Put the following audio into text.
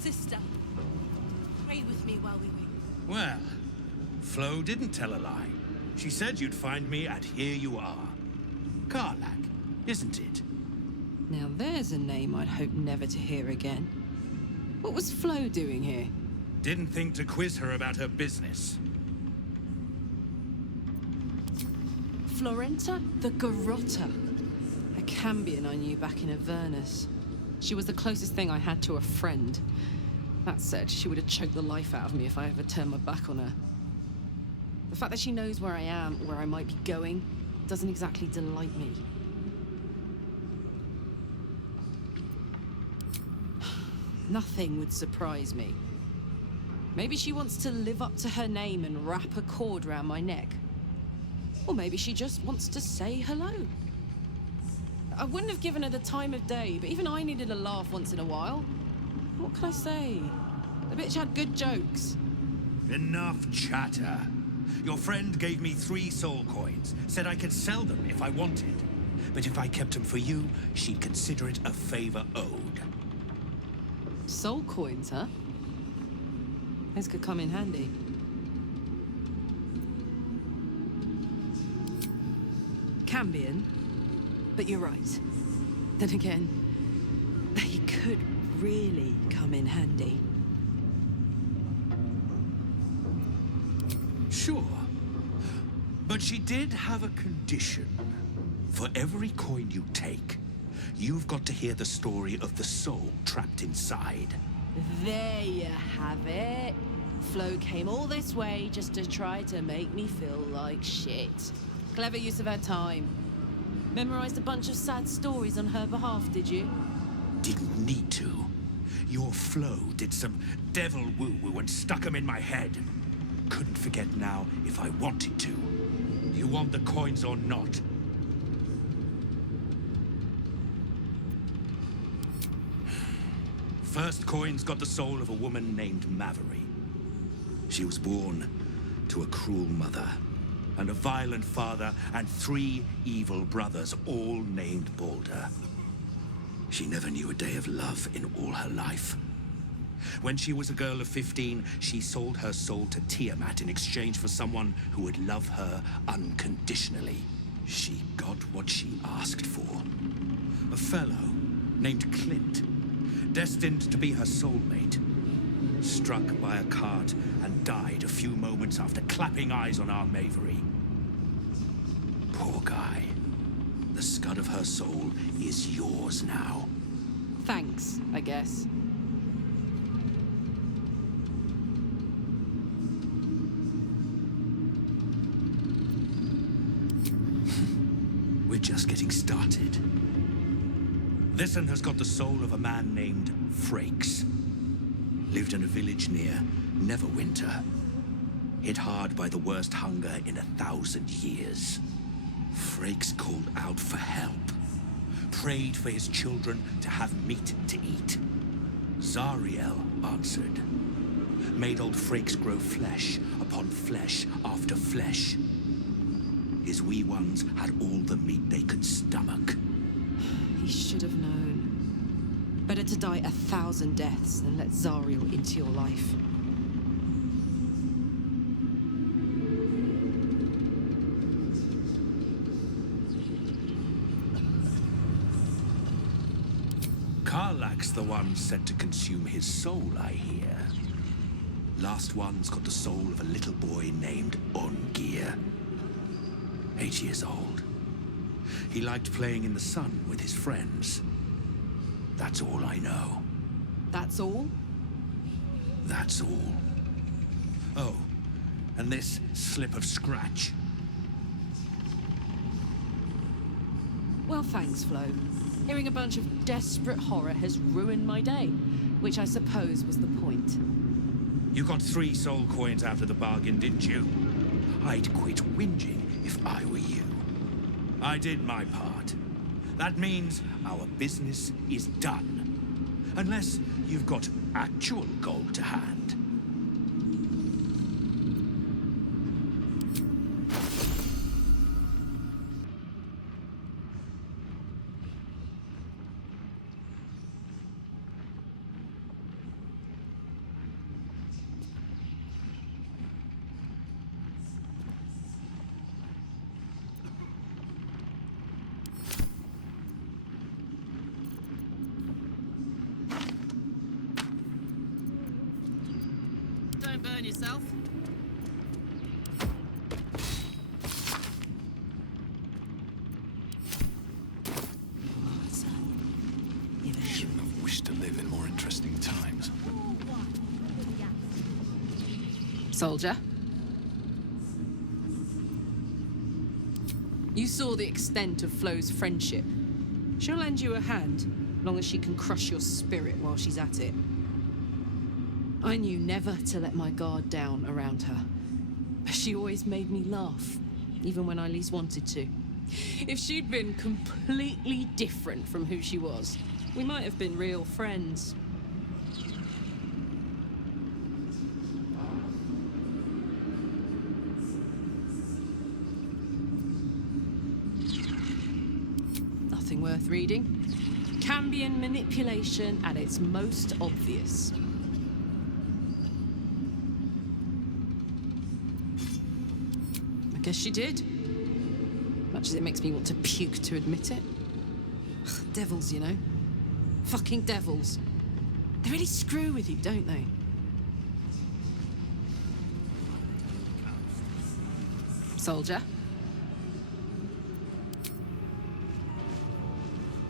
Sister, pray with me while we wait. Well, Flo didn't tell a lie. She said you'd find me at Here You Are. Karlach, isn't it? Now there's a name I'd hope never to hear again. What was Flo doing here? Didn't think to quiz her about her business. Florenta the Garotta. A Cambion I knew back in Avernus. She was the closest thing I had to a friend. That said, she would have choked the life out of me if I ever turned my back on her. The fact that she knows where I am, where I might be going, doesn't exactly delight me. Nothing would surprise me. Maybe she wants to live up to her name and wrap a cord around my neck. Or maybe she just wants to say hello. I wouldn't have given her the time of day, but even I needed a laugh once in a while. What can I say? The bitch had good jokes. Enough chatter. Your friend gave me 3 soul coins, said I could sell them if I wanted. But if I kept them for you, she'd consider it a favor owed. Soul coins, huh? Those could come in handy. Cambion, but you're right. Then again, they could really come in handy. Sure. But she did have a condition. For every coin you take, you've got to hear the story of the soul trapped inside. There you have it. Flo came all this way just to try to make me feel like shit. Clever use of her time. Memorized a bunch of sad stories on her behalf, did you? Didn't need to. Your Flo did some devil woo-woo and stuck 'em in my head. Couldn't forget now if I wanted to. You want the coins or not? First coin's got the soul of a woman named Mavery. She was born to a cruel mother, and a violent father, and 3 evil brothers, all named Baldur. She never knew a day of love in all her life. When she was a girl of 15, she sold her soul to Tiamat in exchange for someone who would love her unconditionally. She got what she asked for. A fellow named Clint, destined to be her soulmate, struck by a cart and died a few moments after clapping eyes on our Mavery. Poor guy. The scud of her soul is yours now. Thanks, I guess. We're just getting started. This one has got the soul of a man named Frakes. Lived in a village near Neverwinter. Hit hard by the worst hunger in 1,000 years. Frakes called out for help. Prayed for his children to have meat to eat. Zariel answered. Made old Frakes grow flesh upon flesh after flesh. His wee ones had all the meat they could stomach. He should have known. Better to die 1,000 deaths than let Zariel into your life. Karlach's the one set to consume his soul, I hear. Last one's got the soul of a little boy named Ongir. 8 years old. He liked playing in the sun with his friends. That's all I know. That's all? That's all. Oh, and this slip of scratch. Well, thanks, Flo. Hearing a bunch of desperate horror has ruined my day, which I suppose was the point. You got 3 soul coins out of the bargain, didn't you? I'd quit whinging if I were you. I did my part. That means our business is done. Unless you've got actual gold to hand. Don't burn yourself. Shouldn't have wished to live in more interesting times. Soldier. You saw the extent of Flo's friendship. She'll lend you a hand, long as she can crush your spirit while she's at it. I knew never to let my guard down around her. She always made me laugh, even when I least wanted to. If she'd been completely different from who she was, we might have been real friends. Nothing worth reading. Cambion manipulation at its most obvious. I guess she did. Much as it makes me want to puke to admit it. Devils, you know. Fucking devils. They really screw with you, don't they? Soldier.